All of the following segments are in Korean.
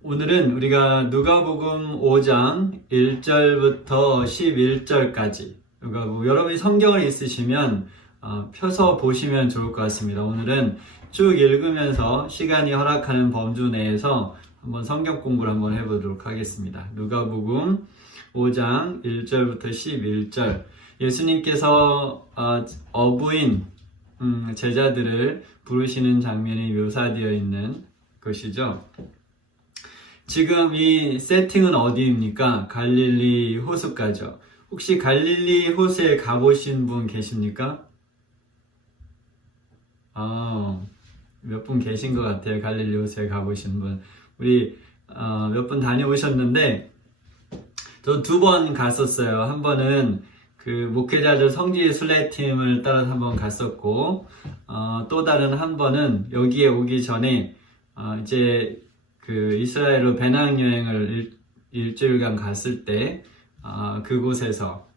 오늘은 우리가 누가복음 5장 1절부터 11절까지 여러분이 성경을 있으시면 펴서 보시면 좋을 것 같습니다. 오늘은 쭉 읽으면서 시간이 허락하는 범주 내에서 한번 성경 공부를 한번 해보도록 하겠습니다. 누가복음 5장 1절부터 11절 예수님께서 어부인 제자들을 부르시는 장면이 묘사되어 있는 것이죠. 지금 이 세팅은 어디입니까? 갈릴리 호숫가죠. 혹시 갈릴리 호수에 가보신 분 계십니까? 몇 분 계신 것 같아요. 갈릴리 호수에 가보신 분. 우리 몇 분 다녀오셨는데 저 2번 갔었어요. 한 번은 그 목회자들 성지 순례팀을 따라서 한번 갔었고 또 다른 한 번은 여기에 오기 전에 이제 그 이스라엘로 배낭여행을 일주일간 갔을 때 그곳에서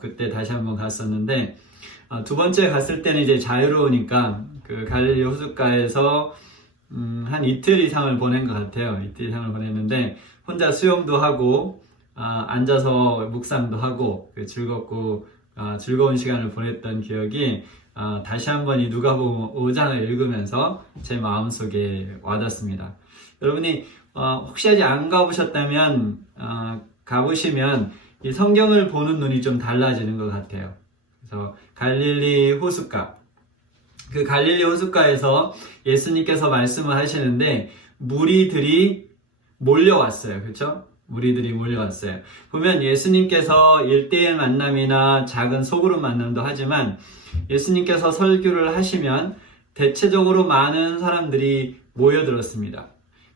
그때 다시 한번 갔었는데 두 번째 갔을 때는 이제 자유로우니까 그 갈릴리 호숫가에서 한 이틀 이상을 보낸 것 같아요. 이틀 이상을 보냈는데 혼자 수영도 하고 앉아서 묵상도 하고 즐겁고 즐거운 시간을 보냈던 기억이 다시 한번 이 누가복음 5장을 읽으면서 제 마음속에 와닿습니다. 여러분이 혹시 아직 안 가보셨다면 가보시면 이 성경을 보는 눈이 좀 달라지는 것 같아요. 그래서 갈릴리 호숫가, 그 갈릴리 호숫가에서 예수님께서 말씀을 하시는데 무리들이 몰려왔어요. 그렇죠? 무리들이 몰려왔어요. 보면 예수님께서 1대1 만남이나 작은 소그룹 만남도 하지만 예수님께서 설교를 하시면 대체적으로 많은 사람들이 모여들었습니다.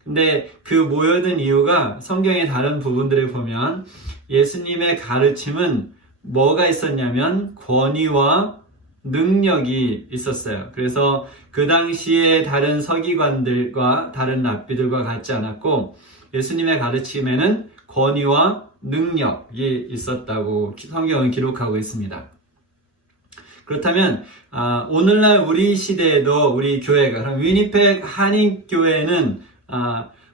근데 그 모여든 이유가 성경의 다른 부분들을 보면 예수님의 가르침은 뭐가 있었냐면 권위와 능력이 있었어요. 그래서 그 당시에 다른 서기관들과 다른 랍비들과 같지 않았고 예수님의 가르침에는 권위와 능력이 있었다고 성경은 기록하고 있습니다. 그렇다면 오늘날 우리 시대에도 우리 교회가, 그럼 위니펙 한인교회는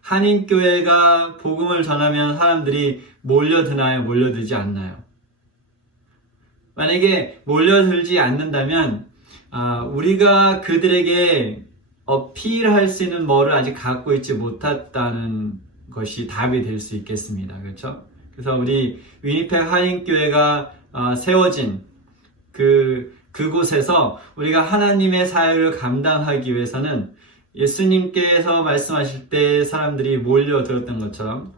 한인교회가 복음을 전하면 사람들이 몰려드나요? 몰려들지 않나요? 만약에 몰려들지 않는다면 우리가 그들에게 어필할 수 있는 뭐를 아직 갖고 있지 못했다는 것이 답이 될 수 있겠습니다. 그렇죠? 그래서 우리 위니펙 한인교회가 세워진 그곳에서 우리가 하나님의 사역을 감당하기 위해서는 예수님께서 말씀하실 때 사람들이 몰려들었던 것처럼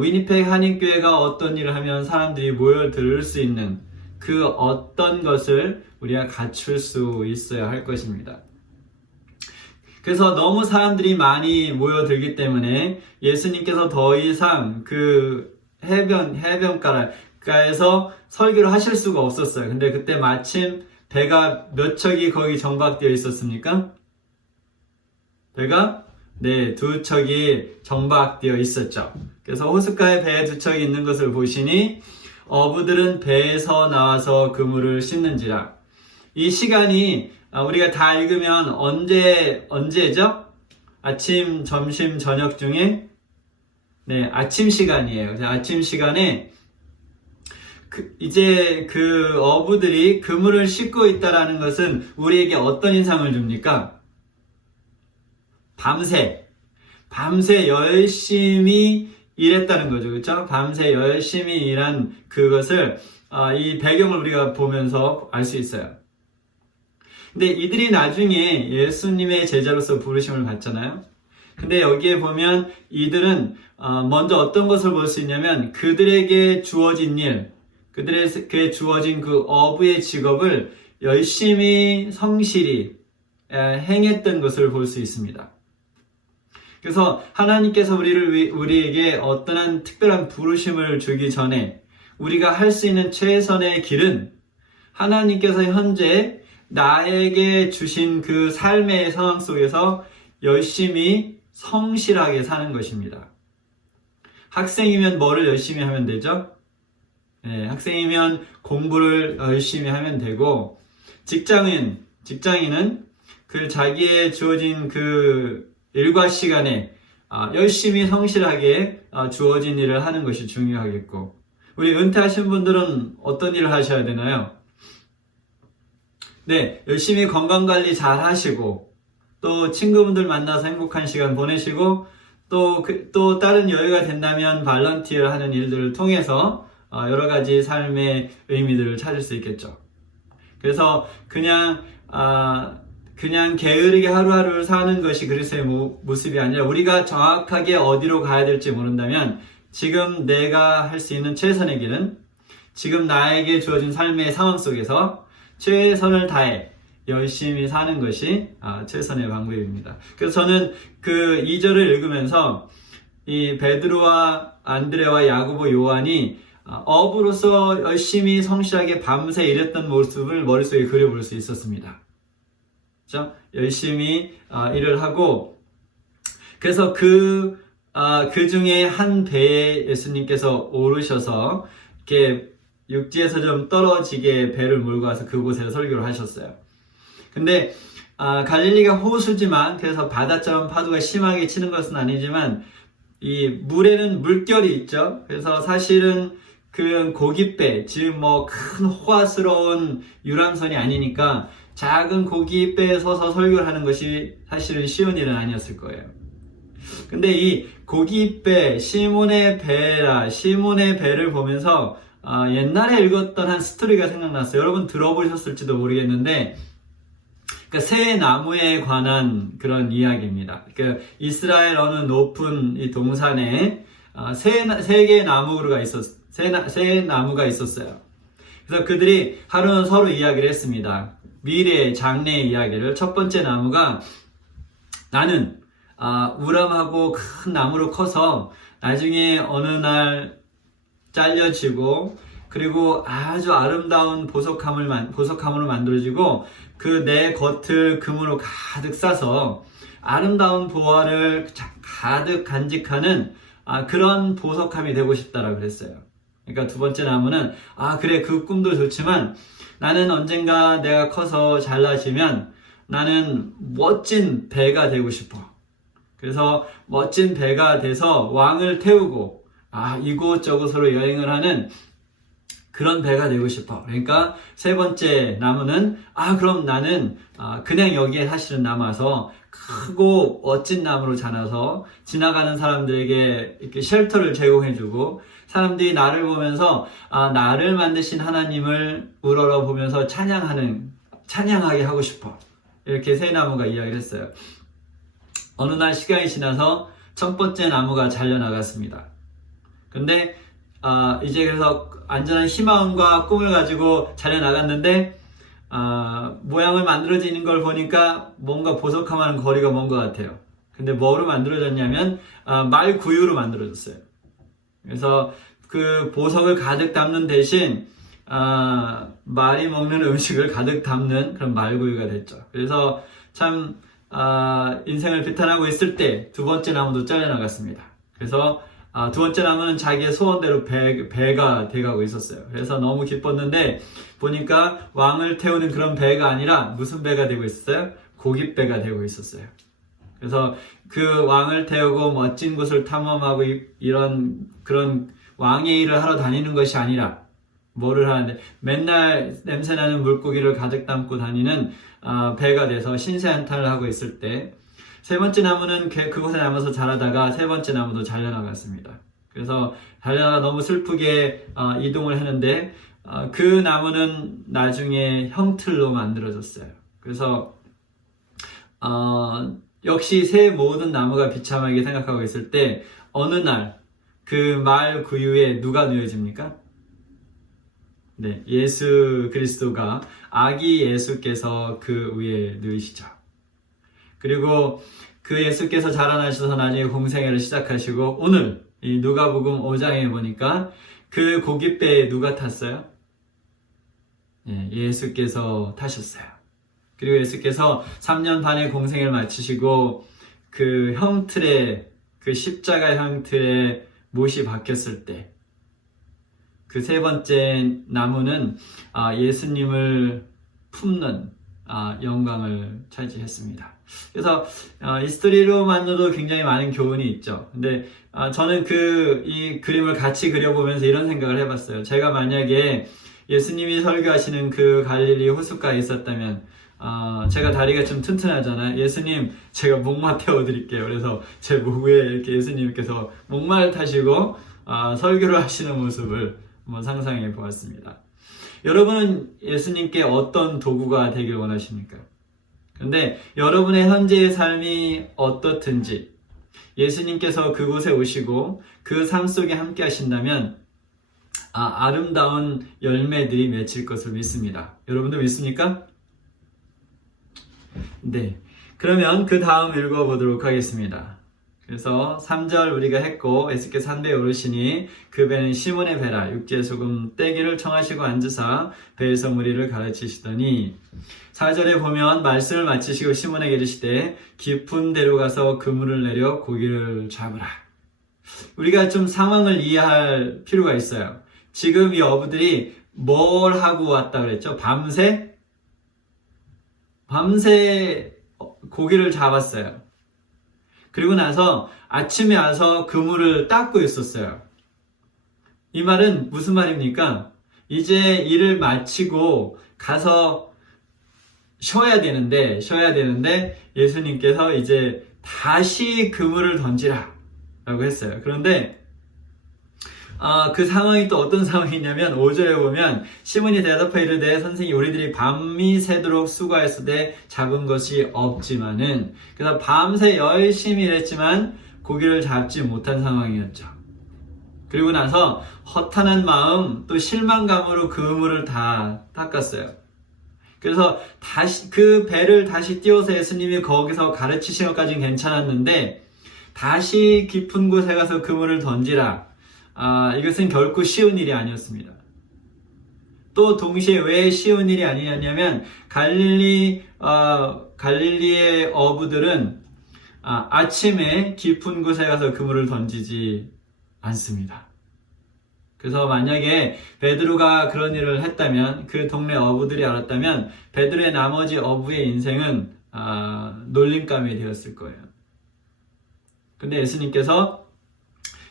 위니펙 한인교회가 어떤 일을 하면 사람들이 모여들 수 있는 그 어떤 것을 우리가 갖출 수 있어야 할 것입니다. 그래서 너무 사람들이 많이 모여들기 때문에 예수님께서 더 이상 그 해변가에서 설교를 하실 수가 없었어요. 근데 그때 마침 배가 몇 척이 거기 정박되어 있었습니까? 배가 2척이 정박되어 있었죠. 그래서 호숫가에 배 2척이 있는 것을 보시니 어부들은 배에서 나와서 그물을 씻는지라. 이 시간이 우리가 다 읽으면 언제죠? 아침, 점심, 저녁 중에 아침 시간이에요. 아침 시간에 이제 그 어부들이 그물을 씻고 있다라는 것은 우리에게 어떤 인상을 줍니까? 밤새 열심히 일했다는 거죠. 그렇죠? 밤새 열심히 일한 그것을 이 배경을 우리가 보면서 알 수 있어요. 근데 이들이 나중에 예수님의 제자로서 부르심을 받잖아요. 근데 여기에 보면 이들은 먼저 어떤 것을 볼 수 있냐면 그들에게 주어진 일, 그들에게 주어진 그 어부의 직업을 열심히 성실히 행했던 것을 볼 수 있습니다. 그래서 하나님께서 우리에게 어떠한 특별한 부르심을 주기 전에 우리가 할 수 있는 최선의 길은 하나님께서 현재 나에게 주신 그 삶의 상황 속에서 열심히 성실하게 사는 것입니다. 학생이면 뭐를 열심히 하면 되죠? 학생이면 공부를 열심히 하면 되고 직장인은 그 자기의 주어진 그 일과 시간에 열심히 성실하게 주어진 일을 하는 것이 중요하겠고, 우리 은퇴하신 분들은 어떤 일을 하셔야 되나요? 네, 열심히 건강관리 잘 하시고, 또 친구분들 만나서 행복한 시간 보내시고, 또 다른 여유가 된다면 발런티어 하는 일들을 통해서 여러 가지 삶의 의미들을 찾을 수 있겠죠. 그래서 그냥 게으르게 하루하루를 사는 것이 그리스도의 모습이 아니라, 우리가 정확하게 어디로 가야 될지 모른다면 지금 내가 할 수 있는 최선의 길은 지금 나에게 주어진 삶의 상황 속에서 최선을 다해 열심히 사는 것이 최선의 방법입니다. 그래서 저는 그 2절을 읽으면서 이 베드로와 안드레와 야고보, 요한이 어부로서 열심히 성실하게 밤새 일했던 모습을 머릿속에 그려볼 수 있었습니다. 그렇죠? 열심히 일을 하고, 그래서 그 중에 한 배에 예수님께서 오르셔서 이렇게 육지에서 좀 떨어지게 배를 몰고 와서 그곳에 설교를 하셨어요. 근데 갈릴리가 호수지만, 그래서 바다처럼 파도가 심하게 치는 것은 아니지만 이 물에는 물결이 있죠. 그래서 사실은 그 고깃배, 즉 큰 호화스러운 유람선이 아니니까 작은 고깃배에 서서 설교를 하는 것이 사실은 쉬운 일은 아니었을 거예요. 근데 이 고깃배, 시몬의 배를 보면서 옛날에 읽었던 한 스토리가 생각났어요. 여러분 들어보셨을지도 모르겠는데, 그러니까 새 나무에 관한 그런 이야기입니다. 그러니까 이스라엘 어느 높은 이 동산에 세 개의 나무가 있었어요. 그래서 그들이 하루는 서로 이야기를 했습니다. 미래의 장래의 이야기를. 첫 번째 나무가, 나는 우람하고 큰 나무로 커서 나중에 어느 날 잘려지고, 그리고 아주 아름다운 보석함으로 만들어지고, 그 내 겉을 금으로 가득 싸서 아름다운 보화를 가득 간직하는 그런 보석함이 되고 싶다라고 그랬어요. 그러니까 두 번째 나무는, 그래, 그 꿈도 좋지만 나는 언젠가 내가 커서 잘나지면 나는 멋진 배가 되고 싶어. 그래서 멋진 배가 돼서 왕을 태우고 이곳저곳으로 여행을 하는 그런 배가 되고 싶어. 그러니까 세 번째 나무는, 그럼 나는 그냥 여기에 사실은 남아서 크고 멋진 나무로 자라서 지나가는 사람들에게 이렇게 쉘터를 제공해주고, 사람들이 나를 보면서 나를 만드신 하나님을 우러러 보면서 찬양하게 하고 싶어. 이렇게 세 나무가 이야기를 했어요. 어느 날 시간이 지나서 첫 번째 나무가 잘려나갔습니다. 근데 이제 그래서 안전한 희망과 꿈을 가지고 잘려나갔는데 모양을 만들어지는 걸 보니까 뭔가 보석함하는 거리가 먼 것 같아요. 근데 뭐로 만들어졌냐면 말 구유로 만들어졌어요. 그래서 그 보석을 가득 담는 대신 말이 먹는 음식을 가득 담는 그런 말구유가 됐죠. 그래서 참 인생을 비탄하고 있을 때 두 번째 나무도 잘려나갔습니다. 그래서 두 번째 나무는 자기의 소원대로 배가 돼가고 있었어요. 그래서 너무 기뻤는데 보니까 왕을 태우는 그런 배가 아니라 무슨 배가 되고 있었어요? 고깃배가 되고 있었어요. 그래서 그 왕을 태우고 멋진 곳을 탐험하고 그런 왕의 일을 하러 다니는 것이 아니라 뭐를 하는데, 맨날 냄새나는 물고기를 가득 담고 다니는 배가 돼서 신세한탄을 하고 있을 때, 세 번째 나무는 그곳에 남아서 자라다가 세 번째 나무도 잘려나갔습니다. 그래서 잘려나가 너무 슬프게 이동을 했는데 그 나무는 나중에 형틀로 만들어졌어요. 그래서 역시 새 모든 나무가 비참하게 생각하고 있을 때 어느 날 그 말 구유에 누가 누워집니까? 네, 예수 그리스도가, 아기 예수께서 그 위에 누이시죠. 그리고 그 예수께서 자라나셔서 나중에 공생애를 시작하시고, 오늘 이 누가복음 5장에 보니까 그 고깃배에 누가 탔어요? 네, 예수께서 타셨어요. 그리고 예수께서 3년 반의 공생애를 마치시고 그 형틀에, 그 십자가 형틀에 못이 박혔을 때 그 세 번째 나무는 예수님을 품는 영광을 차지했습니다. 그래서 이 스토리로만으로도 굉장히 많은 교훈이 있죠. 근데 저는 이 그림을 같이 그려보면서 이런 생각을 해봤어요. 제가 만약에 예수님이 설교하시는 그 갈릴리 호숫가에 있었다면 제가 다리가 좀 튼튼하잖아요. 예수님, 제가 목마 태워드릴게요. 그래서 제 목 위에 이렇게 예수님께서 목마를 타시고 설교를 하시는 모습을 한번 상상해 보았습니다. 여러분은 예수님께 어떤 도구가 되길 원하십니까? 그런데 여러분의 현재의 삶이 어떻든지 예수님께서 그곳에 오시고 그 삶 속에 함께 하신다면 아름다운 열매들이 맺힐 것을 믿습니다. 여러분도 믿습니까? 네. 그러면 그 다음 읽어보도록 하겠습니다. 그래서 3절 우리가 했고, 에스겔 산배에 오르시니 그 배는 시몬의 배라. 육지에 소금 떼기를 청하시고 앉으사 배에서 무리를 가르치시더니, 4절에 보면 말씀을 마치시고 시몬에게 이르시되 깊은 데로 가서 그물을 내려 고기를 잡으라. 우리가 좀 상황을 이해할 필요가 있어요. 지금 이 어부들이 뭘 하고 왔다 그랬죠? 밤새 고기를 잡았어요. 그리고 나서 아침에 와서 그물을 닦고 있었어요. 이 말은 무슨 말입니까? 이제 일을 마치고 가서 쉬어야 되는데 예수님께서 이제 다시 그물을 던지라 라고 했어요. 그런데 그 상황이 또 어떤 상황이냐면 5절에 보면 시몬이 대답하여 이르되 선생님 우리들이 밤이 새도록 수고하였으되 잡은 것이 없지만은, 그래서 밤새 열심히 일했지만 고기를 잡지 못한 상황이었죠. 그리고 나서 허탄한 마음 또 실망감으로 그물을 다 닦았어요. 그래서 다시 그 배를 다시 띄워서 예수님이 거기서 가르치신 것까지는 괜찮았는데 다시 깊은 곳에 가서 그물을 던지라. 이것은 결코 쉬운 일이 아니었습니다. 또 동시에 왜 쉬운 일이 아니었냐면 갈릴리의 어부들은 아침에 깊은 곳에 가서 그물을 던지지 않습니다. 그래서 만약에 베드로가 그런 일을 했다면, 그 동네 어부들이 알았다면 베드로의 나머지 어부의 인생은 놀림감이 되었을 거예요. 근데 예수님께서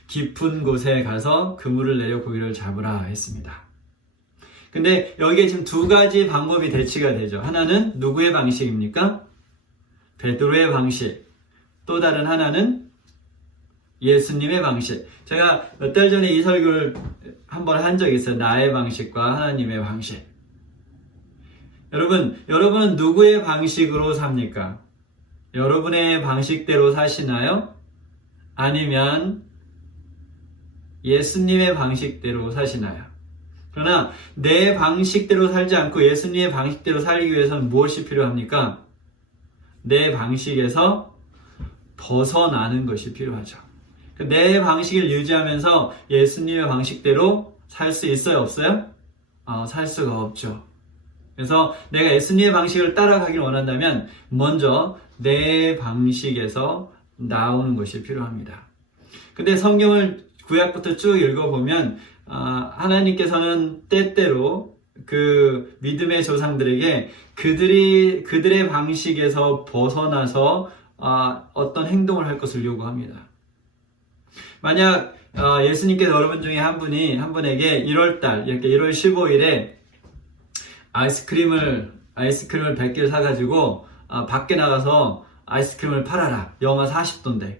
깊은 곳에 가서 그물을 내려 고기를 잡으라 했습니다. 근데 여기에 지금 두 가지 방법이 대치가 되죠. 하나는 누구의 방식입니까? 베드로의 방식. 또 다른 하나는 예수님의 방식. 제가 몇 달 전에 이 설교를 한번 한 적이 있어요. 나의 방식과 하나님의 방식. 여러분은 누구의 방식으로 삽니까? 여러분의 방식대로 사시나요? 아니면 예수님의 방식대로 사시나요? 그러나 내 방식대로 살지 않고 예수님의 방식대로 살기 위해서는 무엇이 필요합니까? 내 방식에서 벗어나는 것이 필요하죠. 내 방식을 유지하면서 예수님의 방식대로 살 수 있어요? 없어요? 살 수가 없죠. 그래서 내가 예수님의 방식을 따라가길 원한다면 먼저 내 방식에서 나오는 것이 필요합니다. 근데 성경을 구약부터 쭉 읽어보면 하나님께서는 때때로 그 믿음의 조상들에게 그들의 방식에서 벗어나서 어떤 행동을 할 것을 요구합니다. 만약 예수님께서 여러분 중에 한 분에게 1월달 이렇게 1월 15일에 아이스크림을 100개를 사가지고 밖에 나가서 아이스크림을 팔아라. 영하 40도인데.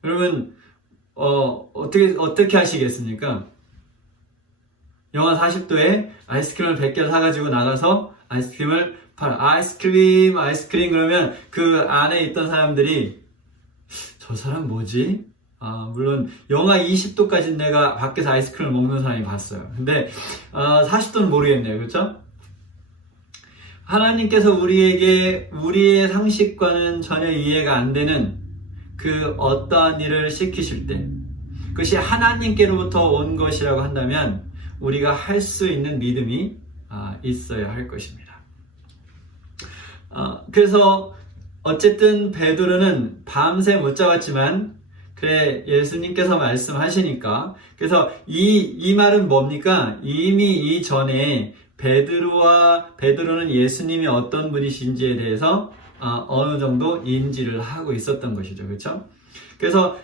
그러면 어떻게 하시겠습니까? 영하 40도에 아이스크림을 100개를 사가지고 나가서 아이스크림을 팔아. 아이스크림 그러면 그 안에 있던 사람들이 저 사람 뭐지? 물론 영하 20도까지 내가 밖에서 아이스크림을 먹는 사람이 봤어요. 근데 40도는 모르겠네요. 그렇죠? 하나님께서 우리에게 우리의 상식과는 전혀 이해가 안 되는 그 어떠한 일을 시키실 때 그것이 하나님께로부터 온 것이라고 한다면 우리가 할 수 있는 믿음이 있어야 할 것입니다. 그래서 어쨌든 베드로는 밤새 못 잡았지만 그래 예수님께서 말씀하시니까, 그래서 이 말은 뭡니까? 이미 이전에 베드로는 예수님이 어떤 분이신지에 대해서 어느 정도 인지를 하고 있었던 것이죠. 그렇죠? 그래서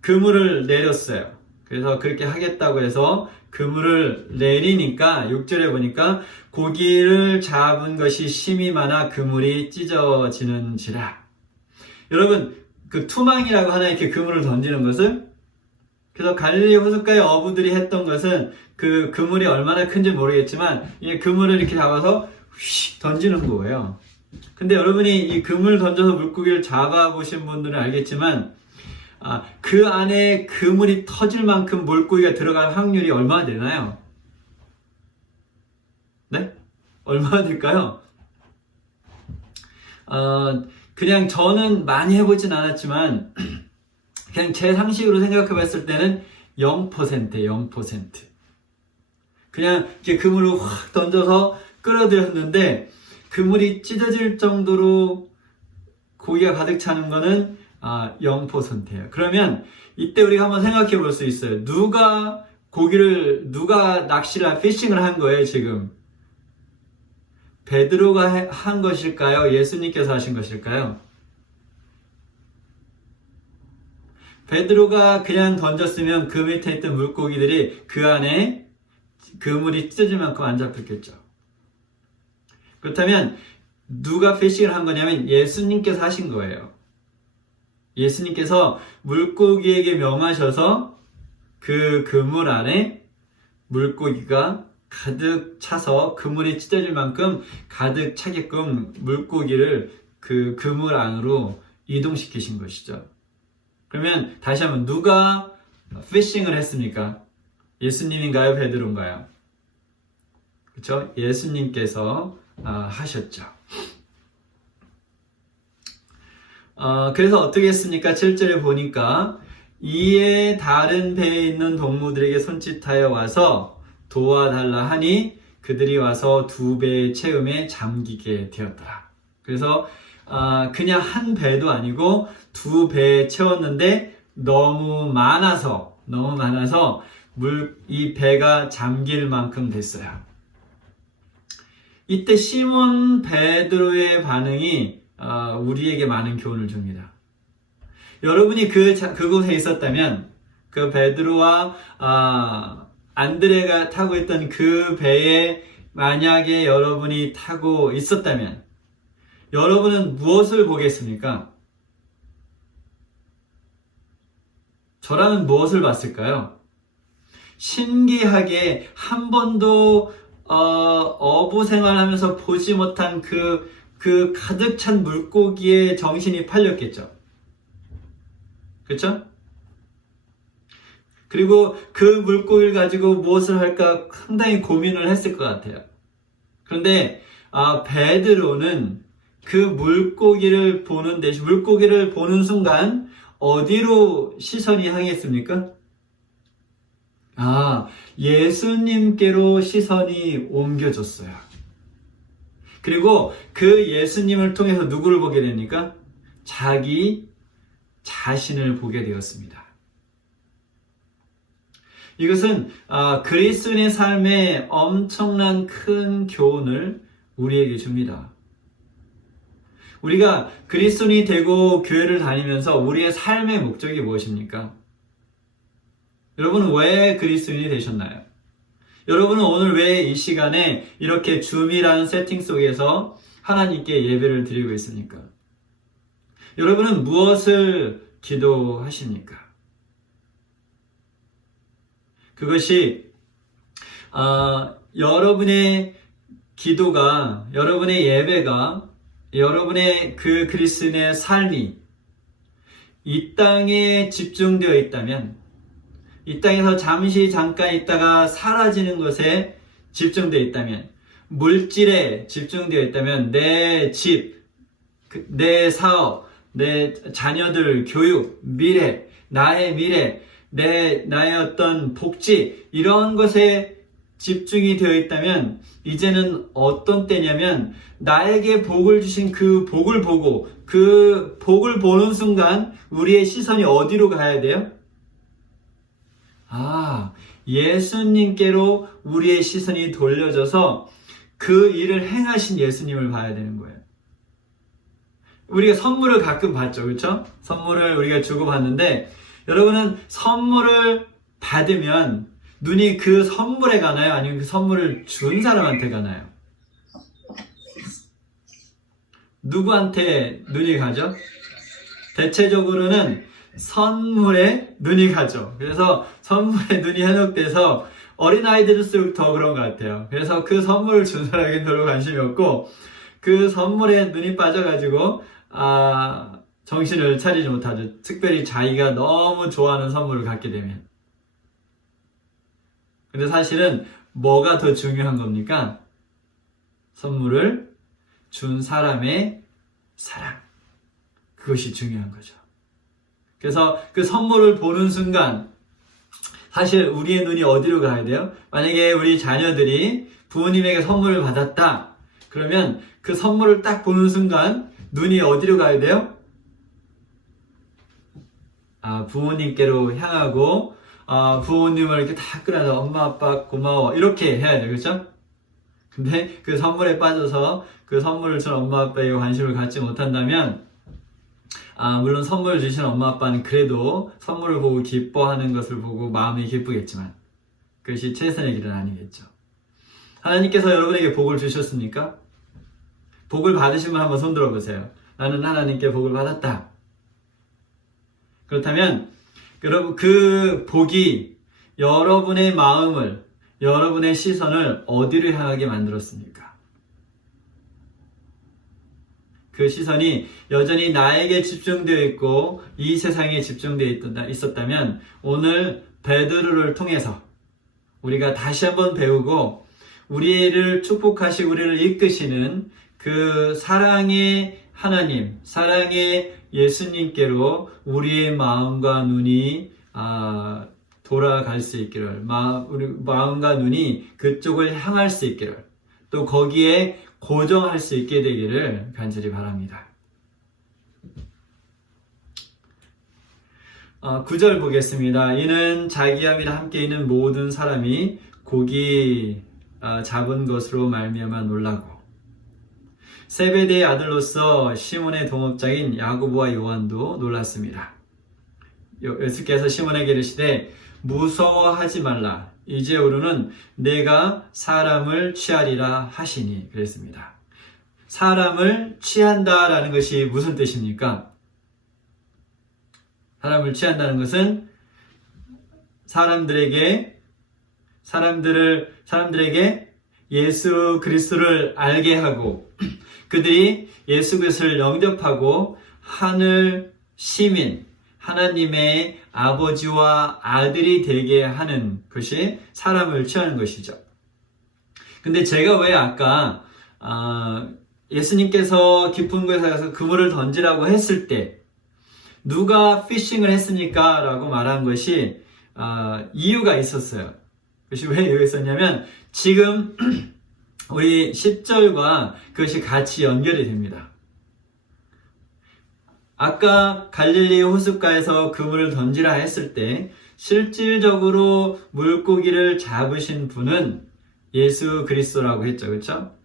그물을 내렸어요. 그래서 그렇게 하겠다고 해서 그물을 내리니까 6절에 보니까 고기를 잡은 것이 심이 많아 그물이 찢어지는지라. 여러분, 그 투망이라고 하나 이렇게 그물을 던지는 것을, 그래서 갈릴리 호숫가의 어부들이 했던 것은 그 그물이 얼마나 큰지 모르겠지만 이 그물을 이렇게 잡아서 휙 던지는 거예요. 근데 여러분이 이 그물 던져서 물고기를 잡아보신 분들은 알겠지만 그 안에 그물이 터질 만큼 물고기가 들어갈 확률이 얼마나 되나요? 네? 얼마나 될까요? 그냥 저는 많이 해보진 않았지만 그냥 제 상식으로 생각해 봤을 때는 0%예요. 0%. 그냥 이렇게 그물을 확 던져서 끌어들였는데 그물이 찢어질 정도로 고기가 가득 차는 거는 0%예요. 그러면 이때 우리가 한번 생각해 볼 수 있어요. 누가 낚시를, 피싱을 한 거예요, 지금? 베드로가 한 것일까요? 예수님께서 하신 것일까요? 베드로가 그냥 던졌으면 그 밑에 있던 물고기들이 그 안에 그물이 찢어질 만큼 안 잡혔겠죠. 그렇다면 누가 피싱을 한 거냐면 예수님께서 하신 거예요. 예수님께서 물고기에게 명하셔서 그 그물 안에 물고기가 가득 차서 그물이 찢어질 만큼 가득 차게끔 물고기를 그 그물 안으로 이동시키신 것이죠. 그러면 다시 한번 누가 피싱을 했습니까? 예수님인가요? 베드로인가요? 그렇죠? 예수님께서 하셨죠. 그래서 어떻게 했습니까? 7절에 보니까 이에 다른 배에 있는 동무들에게 손짓하여 와서 도와달라 하니 그들이 와서 2배의 채움에 잠기게 되었더라. 그래서 그냥 한 배도 아니고 2배 채웠는데 너무 많아서 이 배가 잠길 만큼 됐어요. 이때 시몬 베드로의 반응이 우리에게 많은 교훈을 줍니다. 여러분이 그곳에 있었다면 그 베드로와 안드레가 타고 있던 그 배에 만약에 여러분이 타고 있었다면 여러분은 무엇을 보겠습니까? 저라면 무엇을 봤을까요? 신기하게 한 번도 어부 생활하면서 보지 못한 그 가득 찬 물고기에 정신이 팔렸겠죠. 그렇죠? 그리고 그 물고기를 가지고 무엇을 할까 상당히 고민을 했을 것 같아요. 그런데 베드로는 그 물고기를 보는 순간 어디로 시선이 향했습니까? 예수님께로 시선이 옮겨졌어요. 그리고 그 예수님을 통해서 누구를 보게 됩니까? 자기 자신을 보게 되었습니다. 이것은 그리스도인의 삶에 엄청난 큰 교훈을 우리에게 줍니다. 우리가 그리스도인이 되고 교회를 다니면서 우리의 삶의 목적이 무엇입니까? 여러분은 왜 그리스도인이 되셨나요? 여러분은 오늘 왜 이 시간에 이렇게 줌이라는 세팅 속에서 하나님께 예배를 드리고 있습니까? 여러분은 무엇을 기도하십니까? 그것이 여러분의 기도가, 여러분의 예배가, 여러분의 그 그리스도인의 삶이 이 땅에 집중되어 있다면, 이 땅에서 잠깐 있다가 사라지는 것에 집중되어 있다면, 물질에 집중되어 있다면, 내 집, 내 사업, 내 자녀들 교육, 나의 미래, 나의 어떤 복지, 이런 것에 집중이 되어 있다면, 이제는 어떤 때냐면, 나에게 복을 주신 그 복을 보고, 그 복을 보는 순간, 우리의 시선이 어디로 가야 돼요? 예수님께로 우리의 시선이 돌려져서 그 일을 행하신 예수님을 봐야 되는 거예요. 우리가 선물을 가끔 받죠. 그렇죠? 선물을 우리가 주고받는데 여러분은 선물을 받으면 눈이 그 선물에 가나요? 아니면 그 선물을 준 사람한테 가나요? 누구한테 눈이 가죠? 대체적으로는 선물에 눈이 가죠. 그래서 선물에 눈이 현혹돼서 어린아이들일수록 더 그런 것 같아요. 그래서 그 선물을 준 사람에게 별로 관심이 없고 그 선물에 눈이 빠져가지고 정신을 차리지 못하죠. 특별히 자기가 너무 좋아하는 선물을 갖게 되면. 근데 사실은 뭐가 더 중요한 겁니까? 선물을 준 사람의 사랑. 그것이 중요한 거죠. 그래서 그 선물을 보는 순간 사실 우리의 눈이 어디로 가야 돼요? 만약에 우리 자녀들이 부모님에게 선물을 받았다. 그러면 그 선물을 딱 보는 순간 눈이 어디로 가야 돼요? 부모님께로 향하고 부모님을 이렇게 다 끌어서 엄마 아빠 고마워 이렇게 해야 돼요. 그렇죠? 근데 그 선물에 빠져서 그 선물을 준 엄마 아빠에게 관심을 갖지 못한다면 물론 선물을 주신 엄마 아빠는 그래도 선물을 보고 기뻐하는 것을 보고 마음이 기쁘겠지만 그것이 최선의 길은 아니겠죠. 하나님께서 여러분에게 복을 주셨습니까? 복을 받으신 분 한번 손 들어보세요. 나는 하나님께 복을 받았다. 그렇다면 여러분 그 복이 여러분의 마음을 여러분의 시선을 어디로 향하게 만들었습니까? 그 시선이 여전히 나에게 집중되어 있고 이 세상에 집중되어 있었다면 오늘 베드로를 통해서 우리가 다시 한번 배우고 우리를 축복하시고 우리를 이끄시는 그 사랑의 하나님, 사랑의 예수님께로 우리의 마음과 눈이 돌아갈 수 있기를, 우리 마음과 눈이 그쪽을 향할 수 있기를, 또 거기에 고정할 수 있게 되기를 간절히 바랍니다. 9절 보겠습니다. 이는 자기함이라 함께 있는 모든 사람이 고기 잡은 것으로 말미암아 놀라고 세베대의 아들로서 시몬의 동업자인 야고보와 요한도 놀랐습니다. 예수께서 시몬에게 이르시되 무서워하지 말라. 이제후로는 내가 사람을 취하리라 하시니 그랬습니다. 사람을 취한다라는 것이 무슨 뜻입니까? 사람을 취한다는 것은 사람들에게 예수 그리스도를 알게 하고 그들이 예수 그리스도를 영접하고 하늘 시민 하나님의 아버지와 아들이 되게 하는 것이 사람을 취하는 것이죠. 근데 제가 왜 아까 예수님께서 깊은 곳에 가서 그물을 던지라고 했을 때 누가 피싱을 했습니까? 라고 말한 것이 이유가 있었어요. 그것이 왜 이유가 있었냐면 지금 우리 10절과 그것이 같이 연결이 됩니다. 아까 갈릴리 호숫가에서 그물을 던지라 했을 때 실질적으로 물고기를 잡으신 분은 예수 그리스도라고 했죠. 그렇죠?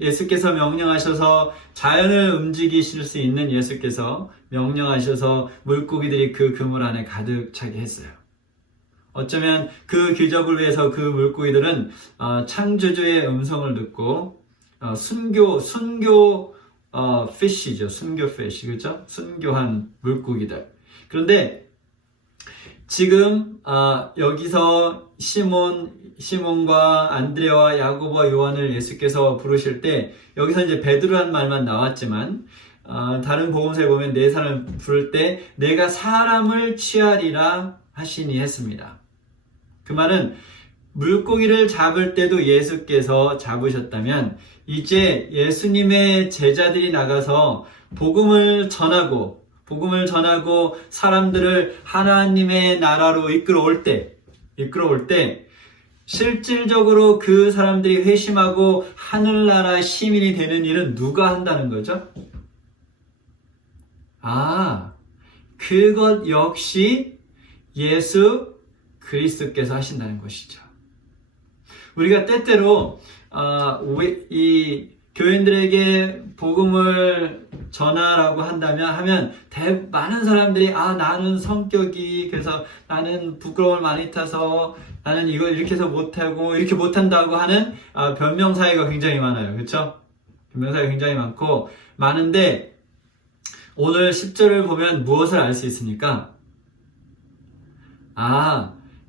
예수께서 명령하셔서 자연을 움직이실 수 있는 예수께서 명령하셔서 물고기들이 그 그물 안에 가득 차게 했어요. 어쩌면 그 기적을 위해서 그 물고기들은 창조주의 음성을 듣고 순교 피쉬죠. 순교 피쉬, 그렇죠? 순교한 물고기들. 그런데 지금 여기서 시몬과 안드레와 야고보와 요한을 예수께서 부르실 때 여기서 이제 베드로란 말만 나왔지만 다른 복음서에 보면 네 사람을 부를 때 내가 사람을 취하리라 하시니 했습니다. 그 말은 물고기를 잡을 때도 예수께서 잡으셨다면 이제 예수님의 제자들이 나가서 복음을 전하고 사람들을 하나님의 나라로 이끌어올 때 실질적으로 그 사람들이 회심하고 하늘나라 시민이 되는 일은 누가 한다는 거죠? 그것 역시 예수 그리스도께서 하신다는 것이죠. 우리가 때때로 이 교인들에게 복음을 전하라고 하면 많은 사람들이 나는 성격이 그래서 나는 부끄러움을 많이 타서 나는 이걸 이렇게 해서 못하고 이렇게 못한다고 하는 변명사회가 굉장히 많아요. 그렇죠? 변명사회가 굉장히 많은데 오늘 10절을 보면 무엇을 알 수 있습니까?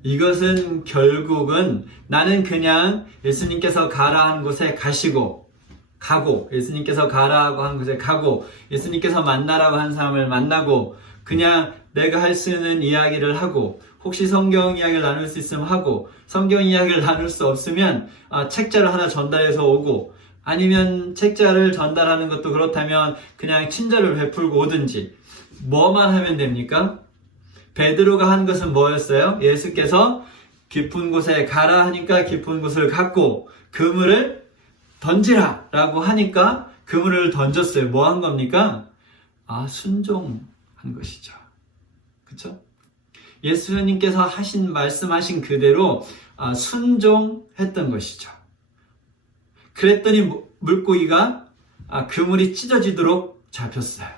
이것은 결국은 나는 그냥 예수님께서 가라 한 곳에 가고 예수님께서 가라고 한 곳에 가고 예수님께서 만나라고 한 사람을 만나고 그냥 내가 할 수 있는 이야기를 하고 혹시 성경 이야기를 나눌 수 있으면 하고 성경 이야기를 나눌 수 없으면 책자를 하나 전달해서 오고 아니면 책자를 전달하는 것도 그렇다면 그냥 친절을 베풀고 오든지 뭐만 하면 됩니까? 베드로가 한 것은 뭐였어요? 예수께서 깊은 곳에 가라 하니까 깊은 곳을 갔고 그물을 던지라 라고 하니까 그물을 던졌어요. 뭐 한 겁니까? 순종한 것이죠. 그쵸? 예수님께서 말씀하신 그대로 순종했던 것이죠. 그랬더니 물고기가 그물이 찢어지도록 잡혔어요.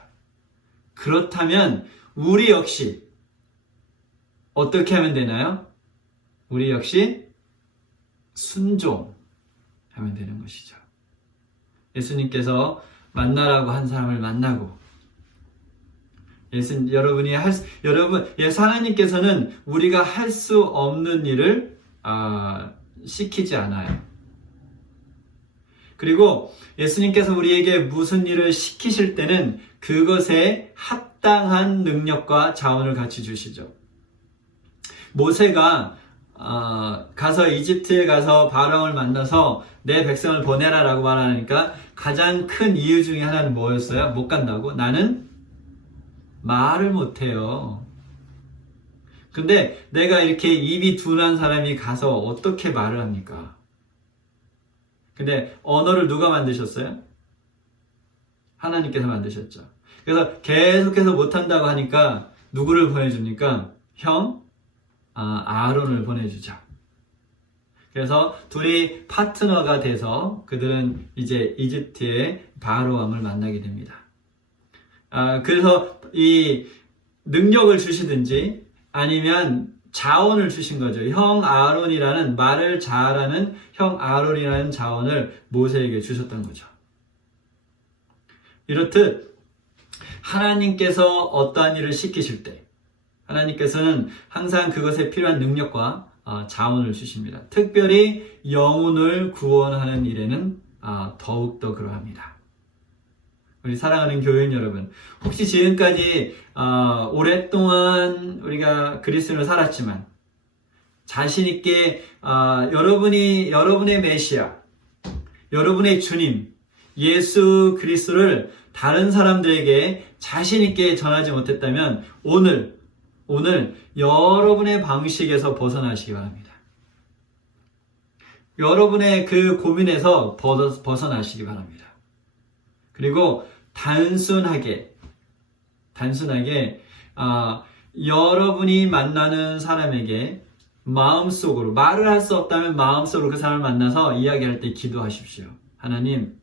그렇다면 우리 역시 어떻게 하면 되나요? 우리 역시 순종하면 되는 것이죠. 예수님께서 만나라고 한 사람을 만나고 하나님께서는 우리가 할 수 없는 일을 시키지 않아요. 그리고 예수님께서 우리에게 무슨 일을 시키실 때는 그것에 합당한 능력과 자원을 같이 주시죠. 모세가 이집트에 가서 바로를 만나서 내 백성을 보내라 라고 말하니까 가장 큰 이유 중에 하나는 뭐였어요? 못 간다고? 나는 말을 못해요. 근데 내가 이렇게 입이 둔한 사람이 가서 어떻게 말을 합니까? 근데 언어를 누가 만드셨어요? 하나님께서 만드셨죠. 그래서 계속해서 못한다고 하니까 누구를 보내줍니까? 아론을 보내주죠. 그래서 둘이 파트너가 돼서 그들은 이제 이집트의 바로 왕을 만나게 됩니다. 그래서 이 능력을 주시든지 아니면 자원을 주신 거죠. 말을 잘하는 형 아론이라는 자원을 모세에게 주셨던 거죠. 이렇듯 하나님께서 어떠한 일을 시키실 때 하나님께서는 항상 그것에 필요한 능력과 자원을 주십니다. 특별히 영혼을 구원하는 일에는 더욱더 그러합니다. 우리 사랑하는 교인 여러분, 혹시 지금까지 오랫동안 우리가 그리스도인으로 살았지만 자신 있게 여러분의 메시아, 여러분의 주님, 예수 그리스도를 다른 사람들에게 자신 있게 전하지 못했다면 오늘 여러분의 방식에서 벗어나시기 바랍니다. 여러분의 그 고민에서 벗어나시기 바랍니다. 그리고 단순하게 여러분이 만나는 사람에게 마음속으로 말을 할 수 없다면 마음속으로 그 사람을 만나서 이야기할 때 기도하십시오. 하나님,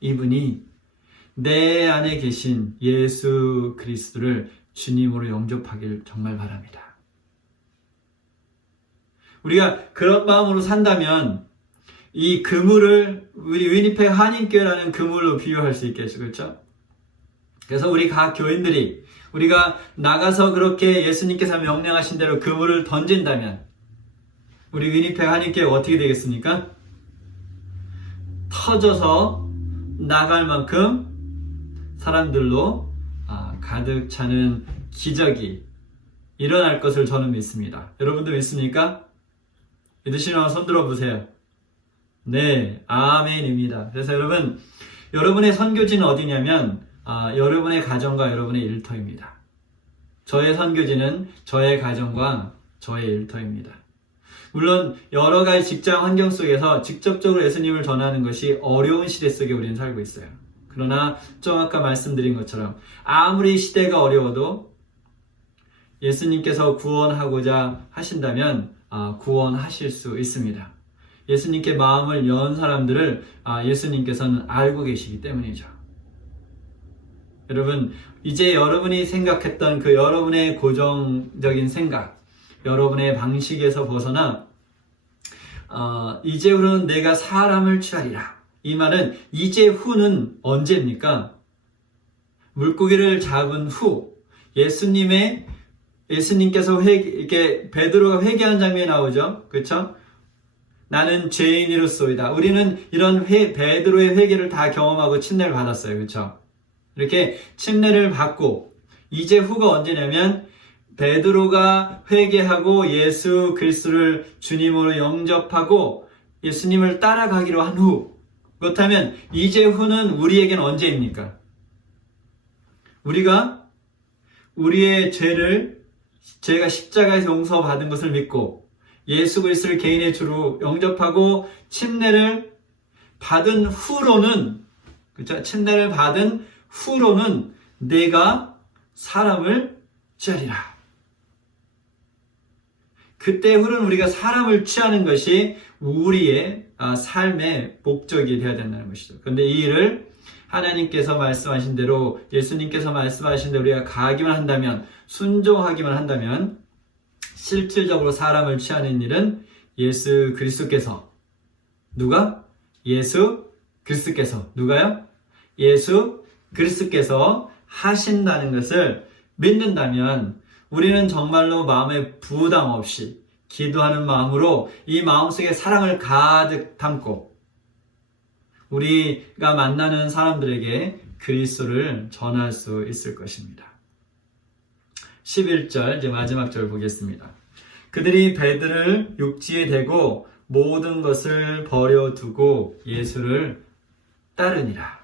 이분이 내 안에 계신 예수 그리스도를 주님으로 영접하길 정말 바랍니다. 우리가 그런 마음으로 산다면 이 그물을 우리 위니펙 한인교회라는 그물로 비유할 수 있겠죠. 그렇죠? 그래서 우리 각 교인들이 우리가 나가서 그렇게 예수님께서 명령하신 대로 그물을 던진다면 우리 위니펙 한인교회 어떻게 되겠습니까? 터져서 나갈 만큼 사람들로 가득 차는 기적이 일어날 것을 저는 믿습니다. 여러분도 믿습니까? 믿으시면 손 들어보세요. 네, 아멘입니다. 그래서 여러분의 선교지는 어디냐면 여러분의 가정과 여러분의 일터입니다. 저의 선교지는 저의 가정과 저의 일터입니다. 물론 여러 가지 직장 환경 속에서 직접적으로 예수님을 전하는 것이 어려운 시대 속에 우리는 살고 있어요. 그러나 좀 아까 말씀드린 것처럼 아무리 시대가 어려워도 예수님께서 구원하고자 하신다면 구원하실 수 있습니다. 예수님께 마음을 연 사람들을 예수님께서는 알고 계시기 때문이죠. 여러분, 이제 여러분이 생각했던 그 여러분의 고정적인 생각, 여러분의 방식에서 벗어나 이제후로는 내가 사람을 취하리라. 이 말은 이제후는 언제입니까? 물고기를 잡은 후 예수님께서 이렇게 베드로가 회개한 장면이 나오죠. 그렇죠? 나는 죄인이로소이다. 우리는 이런 베드로의 회개를 다 경험하고 침례를 받았어요. 그렇죠? 이렇게 침례를 받고 이제 후가 언제냐면 베드로가 회개하고 예수 그리스도를 주님으로 영접하고 예수님을 따라가기로 한 후, 그렇다면 이제 후는 우리에게는 언제입니까? 우리가 우리의 죄가 십자가에서 용서받은 것을 믿고 예수 그리스도를 개인의 주로 영접하고 침례를 받은 후로는, 그렇죠? 침례를 받은 후로는 내가 사람을 취하리라. 그때 후로는 우리가 사람을 취하는 것이 우리의 삶의 목적이 되어야 된다는 것이죠. 그런데 이 일을 하나님께서 말씀하신 대로, 예수님께서 말씀하신 대로 우리가 가기만 한다면, 순종하기만 한다면 실질적으로 사람을 취하는 일은 예수 그리스도께서, 누가? 예수 그리스도께서, 누가요? 예수 그리스도께서 하신다는 것을 믿는다면 우리는 정말로 마음에 부담 없이 기도하는 마음으로 이 마음속에 사랑을 가득 담고 우리가 만나는 사람들에게 그리스도를 전할 수 있을 것입니다. 11절, 이제 마지막 절 보겠습니다. 그들이 배들을 육지에 대고 모든 것을 버려두고 예수를 따르니라.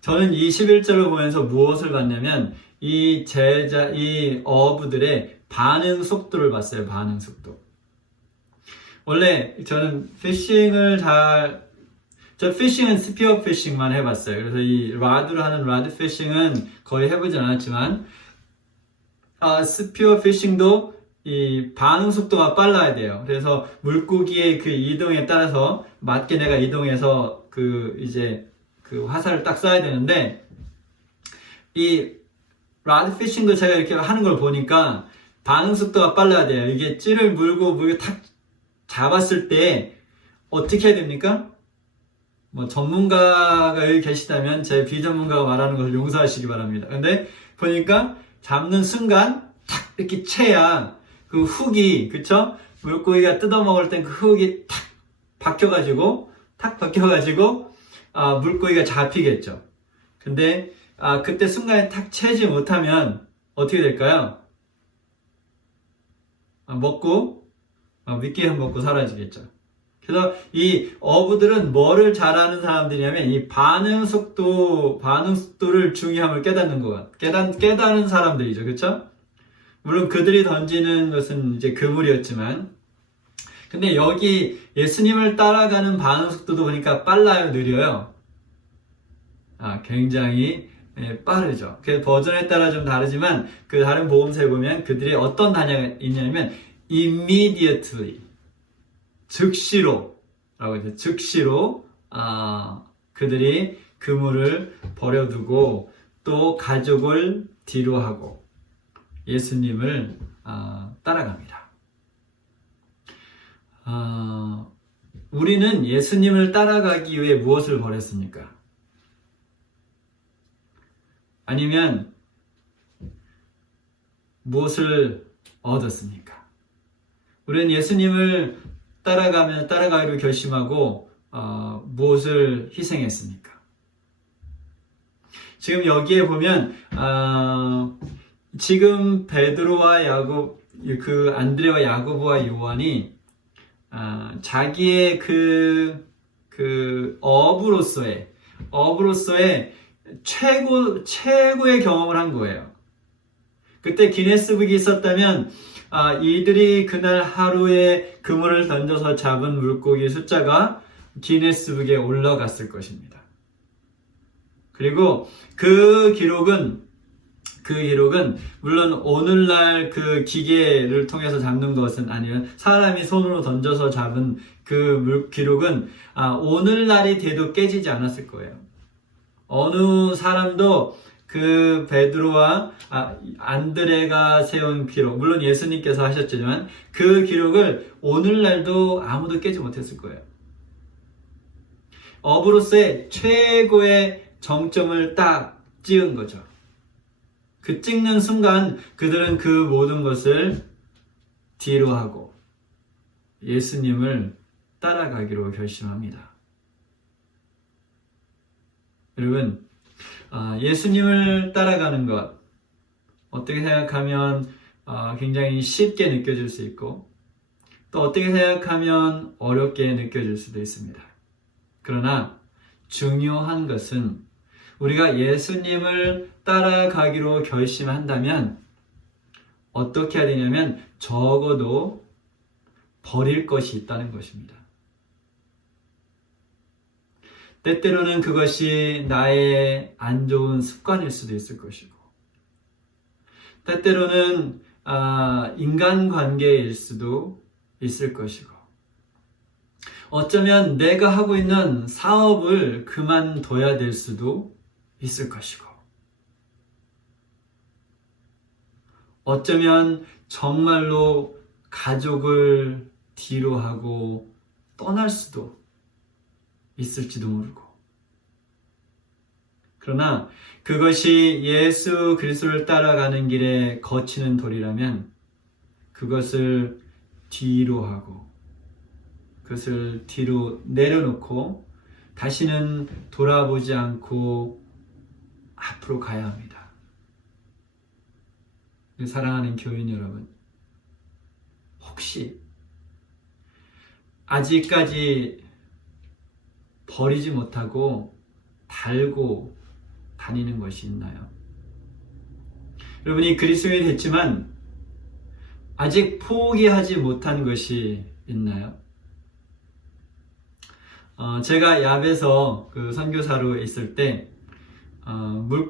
저는 이 11절을 보면서 무엇을 봤냐면 이 어부들의 반응 속도를 봤어요. 반응 속도. 원래 저는 피싱은 스피어 피싱만 해봤어요. 그래서 이 라드로 하는 라드 피싱은 거의 해보진 않았지만 스피어 피싱도 이 반응 속도가 빨라야 돼요. 그래서 물고기의 그 이동에 따라서 맞게 내가 이동해서 그 화살을 딱 쏴야 되는데, 이 라드 피싱도 제가 이렇게 하는 걸 보니까 반응 속도가 빨라야 돼요. 이게 찌를 물고 탁 잡았을 때 어떻게 해야 됩니까? 전문가가 여기 계시다면 제 비전문가가 말하는 것을 용서하시기 바랍니다. 근데 보니까 잡는 순간 탁 이렇게 채야 그 훅이, 그쵸? 물고기가 뜯어먹을 땐 그 훅이 탁 박혀가지고 물고기가 잡히겠죠. 근데 그때 순간에 탁 채지 못하면 어떻게 될까요? 미끼를 먹고 사라지겠죠. 그래서 이 어부들은 뭐를 잘하는 사람들이냐면 이 반응 속도를 중요함을 깨닫는 사람들이죠. 그렇죠? 물론 그들이 던지는 것은 이제 그물이었지만, 근데 여기 예수님을 따라가는 반응 속도도 보니까 빨라요, 느려요? 굉장히 빠르죠. 그 버전에 따라 좀 다르지만 그 다른 복음서에 보면 그들이 어떤 단어가 있냐면 immediately, 즉시로 라고 해서 즉시로 그들이 그물을 버려두고 또 가족을 뒤로 하고 예수님을 따라갑니다. 우리는 예수님을 따라가기 위해 무엇을 버렸습니까? 아니면 무엇을 얻었습니까? 우리는 예수님을 따라가기로 결심하고 무엇을 희생했습니까? 지금 여기에 보면 지금 베드로와 야곱, 안드레와 야고보와 요한이 자기의 어부로서의 최고의 경험을 한 거예요. 그때 기네스북이 있었다면 이들이 그날 하루에 그물을 던져서 잡은 물고기 숫자가 기네스북에 올라갔을 것입니다. 그리고 그 기록은 그 기록은 물론 오늘날 그 기계를 통해서 잡는 것은 아니면 사람이 손으로 던져서 잡은 그 기록은 오늘날이 돼도 깨지지 않았을 거예요. 어느 사람도 그 베드로와 안드레가 세운 기록, 물론 예수님께서 하셨지만 그 기록을 오늘날도 아무도 깨지 못했을 거예요. 어부로서의 최고의 정점을 딱 찍은 거죠. 그 찍는 순간 그들은 그 모든 것을 뒤로 하고 예수님을 따라가기로 결심합니다. 여러분, 예수님을 따라가는 것 어떻게 생각하면 굉장히 쉽게 느껴질 수 있고 또 어떻게 생각하면 어렵게 느껴질 수도 있습니다. 그러나 중요한 것은 우리가 예수님을 따라가기로 결심한다면 어떻게 해야 되냐면 적어도 버릴 것이 있다는 것입니다. 때때로는 그것이 나의 안 좋은 습관일 수도 있을 것이고 때때로는 인간관계일 수도 있을 것이고 어쩌면 내가 하고 있는 사업을 그만둬야 될 수도 있을 것이고 어쩌면 정말로 가족을 뒤로 하고 떠날 수도 있을지도 모르고 그러나 그것이 예수 그리스도를 따라가는 길에 거치는 돌이라면 그것을 뒤로 하고 그것을 뒤로 내려놓고 다시는 돌아보지 않고 앞으로 가야 합니다. 사랑하는 교인 여러분, 혹시 아직까지 버리지 못하고 달고 다니는 것이 있나요? 여러분이 그리스도인이 됐지만 아직 포기하지 못한 것이 있나요? 제가 얍에서 그 선교사로 있을 때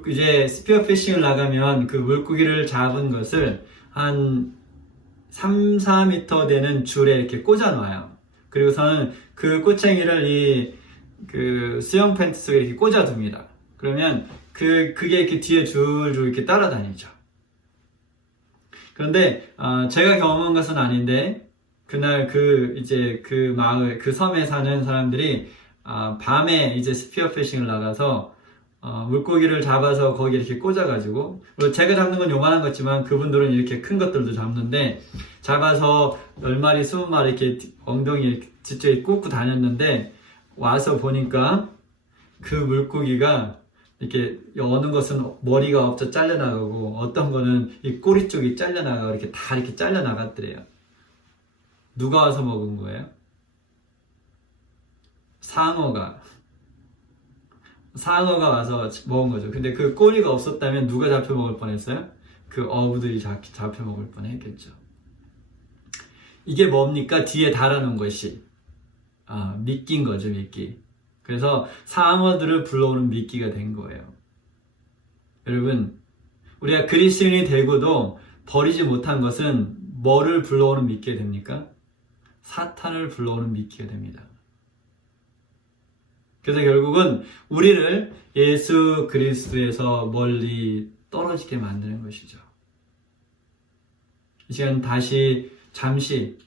이제 스피어피싱을 나가면 그 물고기를 잡은 것을 한 3, 4m 되는 줄에 이렇게 꽂아 놔요. 그리고서는 그 꼬챙이를 그 수영 팬트 속에 이렇게 꽂아 둡니다. 그러면 그게 이렇게 뒤에 줄줄 이렇게 따라다니죠. 그런데 제가 경험한 것은 아닌데 그날 그 마을 그 섬에 사는 사람들이 밤에 이제 스피어피싱을 나가서 물고기를 잡아서 거기 이렇게 꽂아가지고 제가 잡는 건 요만한 거지만 그분들은 이렇게 큰 것들도 잡는데 잡아서 10마리, 20마리 이렇게 엉덩이 뒤쪽에 꽂고 다녔는데 와서 보니까 그 물고기가 이렇게 어느 것은 머리가 없어 잘려나가고 어떤 거는 이 꼬리 쪽이 잘려나가고 이렇게 다 이렇게 잘려나갔더래요. 누가 와서 먹은 거예요? 상어가 와서 먹은 거죠. 근데 그 꼬리가 없었다면 누가 잡혀 먹을 뻔했어요? 그 어부들이 잡혀 먹을 뻔했겠죠. 이게 뭡니까? 뒤에 달아놓은 것이 미끼인 거죠, 미끼. 그래서 상어들을 불러오는 미끼가 된 거예요. 여러분, 우리가 그리스도인이 되고도 버리지 못한 것은 뭐를 불러오는 미끼가 됩니까? 사탄을 불러오는 미끼가 됩니다. 그래서 결국은 우리를 예수 그리스도에서 멀리 떨어지게 만드는 것이죠. 이 시간 다시 잠시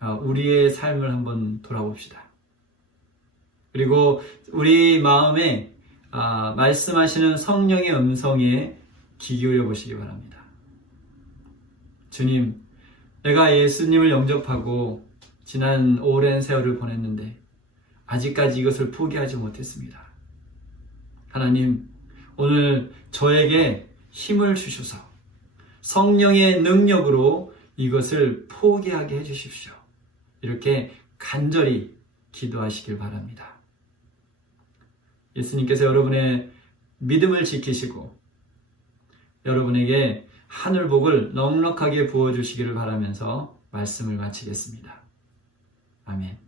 우리의 삶을 한번 돌아봅시다. 그리고 우리 마음에 말씀하시는 성령의 음성에 귀 기울여 보시기 바랍니다. 주님, 내가 예수님을 영접하고 지난 오랜 세월을 보냈는데 아직까지 이것을 포기하지 못했습니다. 하나님, 오늘 저에게 힘을 주셔서 성령의 능력으로 이것을 포기하게 해주십시오. 이렇게 간절히 기도하시길 바랍니다. 예수님께서 여러분의 믿음을 지키시고 여러분에게 하늘복을 넉넉하게 부어주시기를 바라면서 말씀을 마치겠습니다. 아멘.